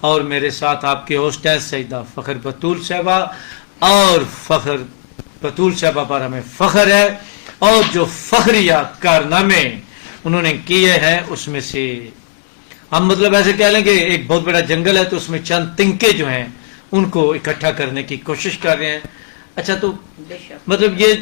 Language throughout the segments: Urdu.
اور میرے ساتھ آپ کے ہوسٹس سیدہ فخر بطول صاحبہ، اور فخر بطول صاحبہ پر ہمیں فخر ہے، اور جو فخریہ کارنامے انہوں نے کیے ہیں اس میں سے ہم مطلب ایسے کہہ لیں کہ ایک بہت بڑا جنگل ہے تو اس میں چند تنکے جو ہیں ان کو اکٹھا کرنے کی کوشش کر رہے ہیں. اچھا تو مطلب یہ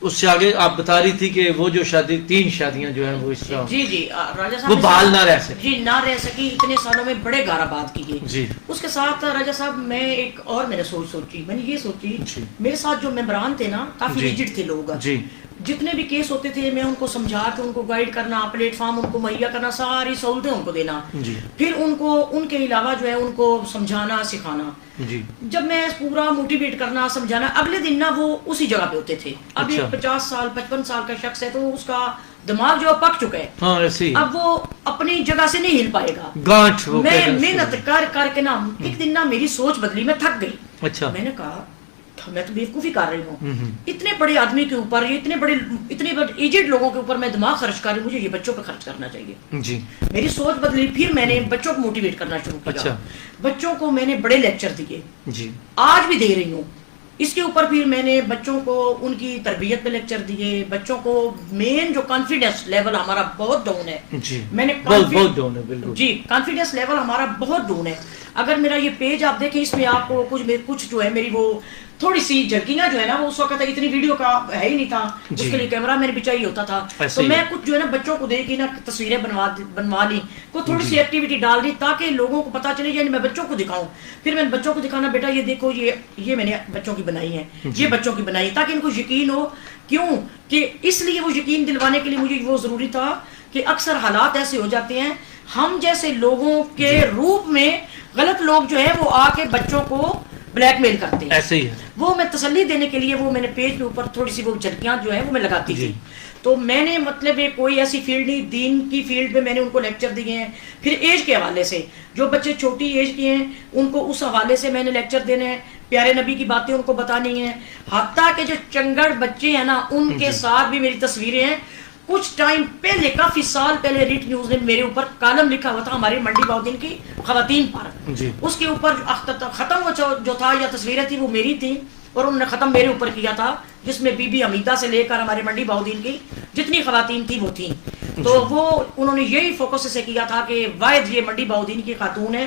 اس سے آگے آپ بتا رہی تھی کہ وہ جو شادی 3 شادیاں جو ہیں وہ اس طرح جی راجہ صاحب وہ بحال نہ رہ سکی. جی نہ رہ سکی، اتنے سالوں میں بڑے گار آباد کیے. جی اس کے ساتھ راجہ صاحب میں ایک اور میں نے سوچی، میں نے یہ سوچی جی میرے ساتھ جو ممبران تھے نا کافی جی ایجڈ تھے لوگ، جی جتنے بھی کیس ہوتے تھے میں ان کو سمجھا کے ان کو گائیڈ کرنا، پلیٹ فارم ان کو مہیا کرنا، ساری سہولتیں ان کو دینا، جی پھر ان کو ان کے علاوہ جو ہے ان کو سمجھانا سکھانا. جی جب میں پورا موٹیویٹ کرنا سمجھانا، اگلے دن نا وہ اسی جگہ پہ ہوتے تھے. اب اچھا. ایک 50 سال 55 سال کا شخص ہے تو اس کا دماغ جو پک چکا ہے، ہاں ایسے ہی اب وہ اپنی جگہ سے نہیں ہل پائے گا. گانٹھ وہ میں کہتے ہیں اس کو. محنت کر کر کے نا ایک دن نا میری سوچ بدلی، میں تھک گئی. اچھا میں نے کہا میں تو بیوقوفی کر رہی ہوں، ہوں. اتنے بڑے آدمی کے اوپر، اتنے بڑے ایجڈ لوگوں کے اوپر میں دماغ خرچ کر رہی ہوں، مجھے یہ بچوں پہ خرچ کرنا چاہیے. جی میری سوچ بدلی، پھر میں نے بچوں کو موٹیویٹ کرنا شروع کیا. اچھا. بچوں کو میں نے بڑے لیکچر دیے، جی آج بھی دے رہی ہوں. اس کے اوپر پھر میں نے بچوں کو ان کی تربیت پہ لیکچر دیے. بچوں کو مین جو کانفیڈنس لیول ہمارا بہت ڈاؤن ہے، جی میں نے بہت ڈاؤن ہے بالکل. جی کانفیڈنس لیول ہمارا بہت ڈاؤن ہے. اگر میرا یہ پیج آپ دیکھیں، اس میں آپ کو کچھ جو ہے میری وہ تھوڑی سی جھلکیاں جو ہے نا، وہ اس وقت اتنی ویڈیو کا ہے ہی نہیں تھا، اس کے لیے کیمرہ میرے بھی چاہیے ہوتا تھا. تو میں کچھ جو ہے نا بچوں کو دے کے نا تصویریں بنوا لی، کوئی تھوڑی سی ایکٹیویٹی ڈال دی تاکہ لوگوں کو پتا چلے، یعنی میں بچوں کو دکھاؤں. پھر میں بچوں کو دکھانا، بیٹا یہ دیکھو، یہ میں نے بچوں کی بنائی ہے، یہ بچوں کی بنائی، تاکہ ان کو یقین ہو. کیوں کہ اس لیے وہ یقین دلوانے کے لیے مجھے وہ ضروری تھا کہ اکثر حالات ایسے ہو جاتے ہیں، ہم جیسے لوگوں کے روپ میں غلط لوگ جو ہے وہ آ کے بچوں کو بلیک میل کرتے ہیں. ایسے ہی ہے. وہ میں تسلی دینے کے لیے وہ میں نے پیج کے اوپر تھوڑی سی وہ جھلکیاں جو ہیں وہ میں لگاتی تھی. تو میں نے مطلب کوئی ایسی فیلڈ نہیں، دین کی فیلڈ میں نے ان کو لیکچر دیے ہیں. پھر ایج کے حوالے سے جو بچے چھوٹی ایج کے ہیں ان کو اس حوالے سے میں نے لیکچر دینے ہیں، پیارے نبی کی باتیں ان کو بتانی ہیں. حتیٰ کہ جو چنگڑ بچے ہیں نا ان کے ساتھ بھی میری تصویریں ہیں. کچھ ٹائم پہلے، کافی سال پہلے، ریٹ نیوز نے میرے اوپر کالم لکھا ہوا تھا ہماری منڈی باؤدین کی خواتین پر. اس کے اوپر ختم جو تھا یا تصویریں تھی وہ میری تھی، اور انہوں نے ختم میرے اوپر کیا تھا، جس میں بی بی حمیدہ سے لے کر ہمارے منڈی باؤدین کی جتنی خواتین تھی وہ تھیں. تو وہ انہوں نے یہی فوکس سے کیا تھا کہ واحد یہ منڈی باؤدین کی خاتون ہے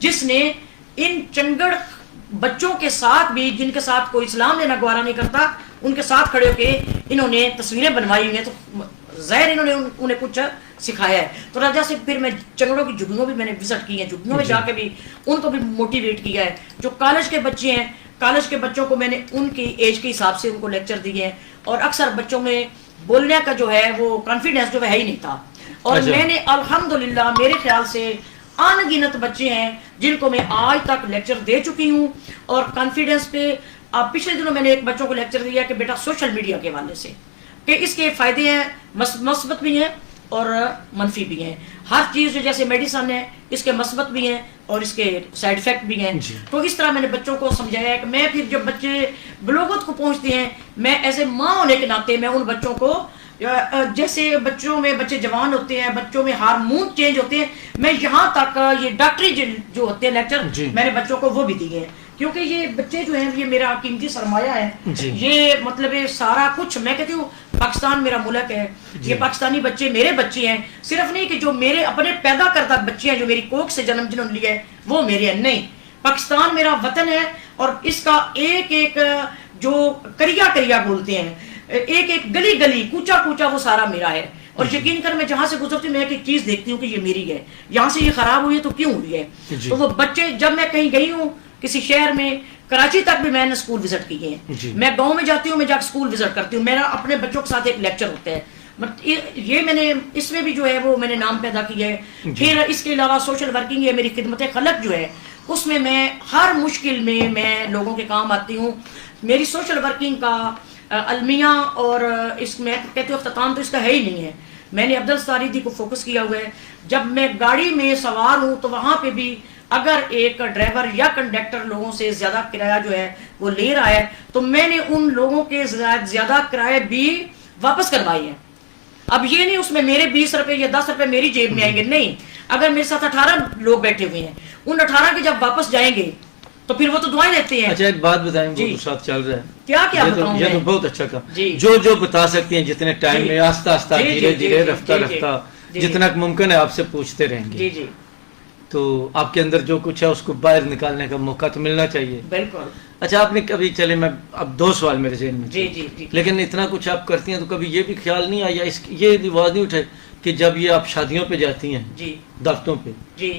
جس نے ان چنگڑ بچوں کے ساتھ بھی، جن کے ساتھ کوئی اسلام لینا گوارا نہیں کرتا، ان کے ساتھ کھڑے ہو کے انہوں نے تصویریں بنوائی ہوئی ہیں. تو ظاہر انہوں نے انہیں کچھ سکھایا ہے. تو راجہ سے پھر میں چنگڑوں کی جھگیوں بھی میں نے وزٹ کی ہیں، جھگیوں میں جا کے بھی ان کو بھی موٹیویٹ کیا ہے. جو کالج کے بچے ہیں، کالج کے بچوں کو میں نے ان کی ایج کے حساب سے ان کو لیکچر دیے ہیں. اور اکثر بچوں میں بولنے کا جو ہے وہ کانفیڈنس جو ہے ہی نہیں تھا. اور میں نے الحمدللہ میرے خیال سے ان گنت بچے ہیں جن کو میں آج تک لیکچر دے چکی ہوں. اور کانفیڈنس پہ اب پچھلے دنوں میں نے ایک بچوں کو لیکچر دیا کہ بیٹا سوشل میڈیا کے حوالے سے کہ اس کے فائدے ہیں، مثبت بھی ہیں اور منفی بھی ہیں. ہر چیز جو جیسے میڈیسن ہے اس کے مثبت بھی ہیں اور اس کے سائیڈ افیکٹ بھی ہیں. تو اس طرح میں نے بچوں کو سمجھایا ہے کہ میں پھر جب بچے بلوغت کو پہنچتے ہیں، میں ایسے ماں ہونے کے ناطے میں ان بچوں کو، جیسے بچوں میں بچے جوان ہوتے ہیں، بچوں میں ہارمون چینج ہوتے ہیں، میں یہاں تک یہ ڈاکٹری جو ہوتے ہیں لیکچر میں نے بچوں کو وہ بھی دیے ہیں. کیونکہ یہ بچے جو ہیں یہ میرا قیمتی سرمایہ ہے. یہ مطلب سارا کچھ، میں کہتی ہوں پاکستان میرا ملک ہے، یہ پاکستانی بچے میرے بچے ہیں. صرف نہیں کہ جو میرے اپنے پیدا کردہ بچے ہیں جو میری کوکھ سے جنم جنہوں نے لیا ہے وہ میرے ہیں، نہیں. پاکستان میرا وطن ہے اور اس کا ایک ایک جو کریا بولتے ہیں، ایک ایک گلی گلی کوچا کوچا وہ سارا میرا ہے. اور یقین کر میں جہاں سے گزرتی ہوں میں ایک ایک چیز دیکھتی ہوں کہ یہ میری ہے. یہاں سے یہ خراب ہوئی ہے تو کیوں ہوئی ہے. تو وہ بچے، جب میں کہیں گئی ہوں کسی شہر میں، کراچی تک بھی میں نے اسکول وزٹ کیے ہیں. میں گاؤں میں جاتی ہوں، میں جا کے اسکول وزٹ کرتی ہوں. میرا اپنے بچوں کے ساتھ ایک لیکچر ہوتا ہے. یہ میں نے اس میں بھی جو ہے وہ میں نے نام پیدا کیا ہے. پھر اس کے علاوہ سوشل ورکنگ ہے میری، خدمت خلق جو ہے اس میں ہر مشکل میں لوگوں کے کام آتی ہوں. میری سوشل ورکنگ کا المیہ اور اس میں کہتے ہو اختتام تو اس کا ہے ہی نہیں ہے. میں نے عبدال ستاریدی کو فوکس کیا ہوا ہے. جب میں گاڑی میں سوار ہوں تو وہاں پہ بھی اگر ایک ڈرائیور یا کنڈکٹر لوگوں سے زیادہ کرایہ جو ہے وہ لے رہا ہے تو میں نے ان لوگوں کے زیادہ کرایہ بھی واپس کروائے ہیں. اب یہ نہیں اس میں میرے 20 روپے یا 10 روپے میری جیب میں آئیں گے، نہیں. اگر میرے ساتھ 18 لوگ بیٹھے ہوئے ہیں، ان 18 کے جب واپس جائیں گے تو پھر وہ تو دعائیں دیتے ہیں. اچھا ایک بات بتائیں، وہ تو ساتھ چل رہا ہے، کیا بتاؤں یہ تو بہت اچھا کہا، جو بتا سکتی ہیں جتنے ٹائم میں، آہستہ آہستہ، دھیرے دھیرے، رفتہ رفتہ، جتنا ممکن ہے آپ سے پوچھتے رہیں گے. جی تو آپ کے اندر جو کچھ ہے اس کو باہر نکالنے کا موقع تو ملنا چاہیے. بالکل. اچھا آپ نے کبھی، چلے میں اب 2 سوال میرے ذہن میں، جی لیکن اتنا کچھ آپ کرتی ہیں تو کبھی یہ بھی خیال نہیں آیا، یہ آواز نہیں اٹھے کہ جب یہ آپ شادیوں پہ جاتی ہیں، دعوتوں پہ،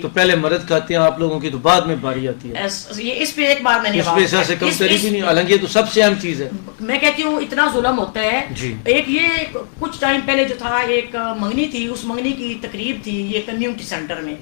تو پہلے مرد کھاتے ہیں آپ لوگوں کی، تو بعد میں باری آتی ہے. اس پہ ایک بار میں نے اس پہ ایسا سے کم تری بھی نہیں، حالانکہ یہ تو سب سے اہم چیز ہے. میں کہتی ہوں اتنا ظلم ہوتا ہے. ایک یہ کچھ ٹائم پہلے جو تھا، ایک منگنی تھی، اس منگنی کی تقریب تھی یہ کمیونٹی سینٹر میں،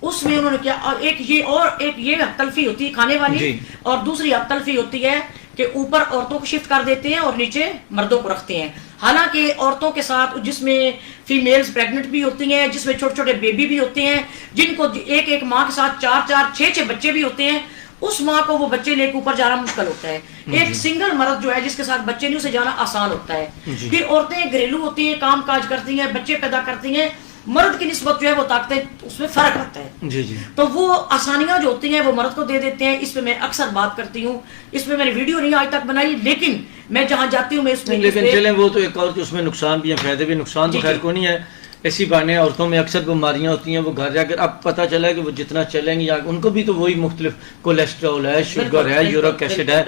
اس میں انہوں نے کیا، ایک یہ حق تلفی ہوتی ہے کھانے والی، اور دوسری حق تلفی ہوتی ہے کہ اوپر عورتوں کو شفٹ کر دیتے ہیں اور نیچے مردوں کو رکھتے ہیں. حالانکہ عورتوں کے ساتھ جس میں فیمیلز پریگننٹ بھی ہوتی ہیں، جس میں چھوٹے چھوٹے بیبی بھی ہوتے ہیں، جن کو ایک ماں کے ساتھ 4 6 بچے بھی ہوتے ہیں، اس ماں کو وہ بچے لے کے اوپر جانا مشکل ہوتا ہے. ایک سنگل مرد جو ہے جس کے ساتھ بچے نہیں، اسے جانا آسان ہوتا ہے. پھر عورتیں گھریلو ہوتی ہیں، کام کاج کرتی ہیں، بچے پیدا کرتی ہیں، مرد کی نسبت جو ہے وہ طاقتیں، اس میں فرق آتا ہے. تو وہ آسانیاں جو ہوتی ہیں وہ مرد کو دے دیتے ہیں. اس پہ میں اکثر بات کرتی ہوں، اس پہ میں نے ویڈیو نہیں آج تک بنائی، لیکن میں جہاں جاتی ہوں میں اس میں، لیکن چلیں وہ تو ایک اور، اس میں نقصان بھی ہیں، فائدے بھی. نقصان تو خیر کو نہیں ہے، ایسی بہانے عورتوں میں اکثر بیماریاں ہوتی ہیں، وہ گھر جا کر اب پتہ چلا ہے کہ وہ جتنا چلیں گی ان کو بھی تو وہی مختلف کولیسٹرول ہے، شوگر ہے، یورک ایسڈ ہے،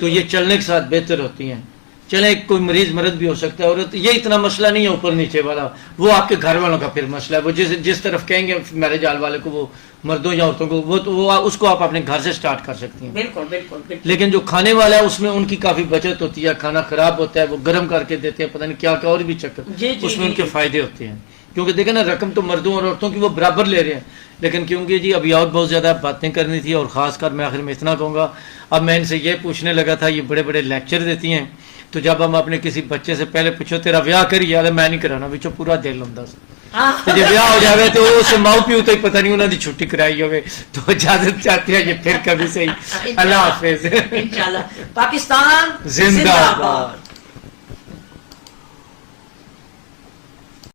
تو یہ چلنے کے ساتھ بہتر ہوتی ہیں. چلیں کوئی مریض مرد بھی ہو سکتا ہے، اور یہ اتنا مسئلہ نہیں ہے اوپر نیچے والا، وہ آپ کے گھر والوں کا پھر مسئلہ ہے. وہ جس طرف کہیں گے میرے جال والے کو، وہ مردوں یا عورتوں کو، وہ اس کو آپ اپنے گھر سے سٹارٹ کر سکتی ہیں. بالکل. لیکن جو کھانے والا ہے اس میں ان کی کافی بچت ہوتی ہے، کھانا خراب ہوتا ہے، وہ گرم کر کے دیتے ہیں، پتہ نہیں کیا اور بھی چکر، اس میں ان کے فائدے ہوتے ہیں. کیونکہ دیکھیں نا، رقم تو مردوں اور عورتوں کی وہ برابر لے رہے ہیں، لیکن کیونکہ جی ابھی اور بہت زیادہ باتیں کرنی تھی، اور خاص کر میں آخر میں اتنا کہوں گا. اب میں ان سے یہ پوچھنے لگا تھا، یہ بڑے بڑے لیکچر دیتی ہیں، تو جب ہم اپنے کسی بچے سے پہلے پوچھو تیرا بیاہ کریے، میں نہیں کرانا، بچوں پورا دل ہوں تو جب بیاہ ہو جاوے تو اسے ماؤ پیو تو ہی پتہ نہیں انہوں نے چھٹی کرائی ہوئے. تو اجازت چاہتے ہیں یہ پھر کبھی صحیح. اللہ حافظ. انشاءاللہ. پاکستان زندہ باد.